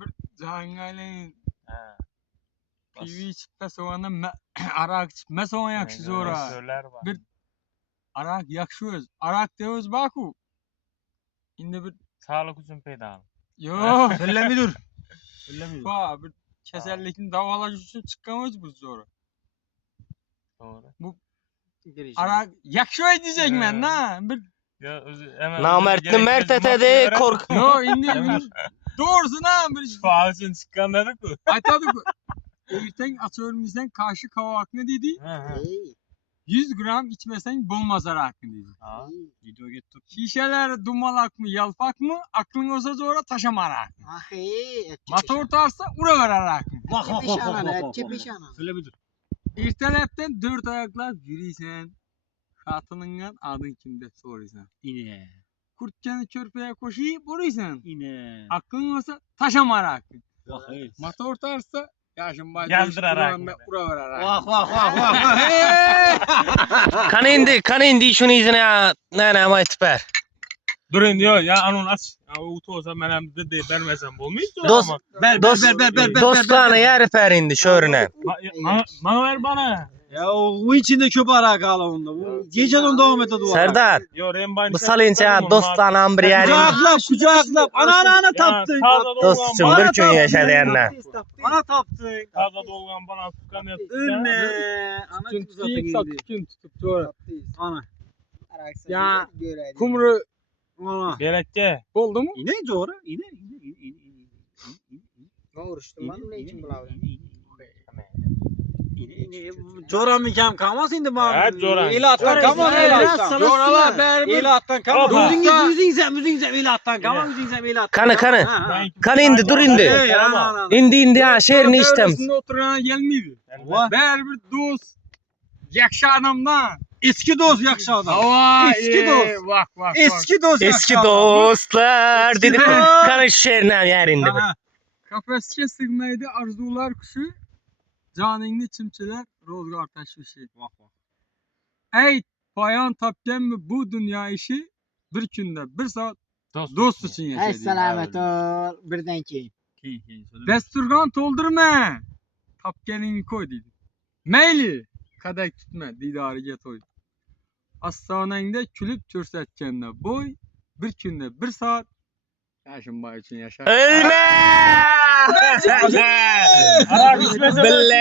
bir cahangaleyin. Ha. Pivi çıkmasa ona arak çıkmasa ona yakşı zora. Bir arak yakşıyoruz. Arak diyoruz baku. Indi bir sağlık üçün peydalı. yo. Söylemi dur. Söylemi dur. Fa bir keserlikini davalaş için çıkamayız bu zora. Doğru. Bu arak yakşıyor diyecek men na. Bir Ya hemen Namertni mert etedi kork. yo indi doğrusu na bir Faal için çıkan dedik mi? aytadık. Erten atıyorum bizden karşı kavak ne dedi? 100 gram içmesen bulmaz arak dedi. Ha. Video gittik. Şişeler dumalak mı yalpak mı aklın olsa sonra taşamarak. Ahi, Motor tarsa ura arak. Bak bak bak bak bak. Çepişanan. Söylemi dur. İrtelepten 4 ayaklar yürüysen. Hatınından adın kimde soruyorsan. Yine. Kurtçanı körpeye koşuyup vuruyorsan. Yine. Aklın olsa taşamarak. Bak hey. Motor tarsa yaşın başı Yazdırarak. ura arak. Bak bak bak bak. Kan indi şunu izine ya. Ne ama etper. Durun diyor ya anın aç. Ya utu olsa ben hem de vermesem olmayız Dost- ama. Ver. Dostlarına yer fer indi şörüne. Bana ver bana. Ya o içinde çöp ara kala onda. Bu geceden devam et o. Serdar. Yo remban. Bu salınca dostlarına bir yer indi. Kucaklap. Ana taptın. Dost için bir gün yaşadı yerine. Ana taptın. Taza dolgan bana tukan yaptı. Ölme. Ana Tüm uzatın tutayım tutup sonra. Ana. Ya, Kumru Ana. Gerekçe. oldu mu? İne doğru. İne. Ne uğraştım ben ne için bulavdım? Coran mı kalmaz indi bana. Evet, Coran. İlattan kalmaz ilattan. Coralar berber. İlattan kalmaz. Opa. Müziğin ilattan kalmaz müziğin ilattan. Kanı. Kan indi dur indi. İndi ya şehrini istem. Devresinde oturan gelmiydi. Vah. Berber dost. Yakşı adamdan. Eski dost yakşı adam. Hava. Eski dost. Bak. Eski dost Eski yakşı adam. dostlar Eski dedik. dost. Kanı şehrine yer indi. Aha. Kafesçe sıgmaydı arzular kuşu. Caningli çimçiler rozgar taşışı. Ey payan tapken mi bu dünya işi bir günde bir saat dost için Hey yaşadı. selamet ol. Birden ki. Desturgan toldurma. Tapkenini koy dedi. Meyli. Kadek tutma didariga toy. Astanangda külüp körsetkende boy. Bir günde bir saat. Yaşın bay için yaşar. Ölme! Arak içmese. Bille!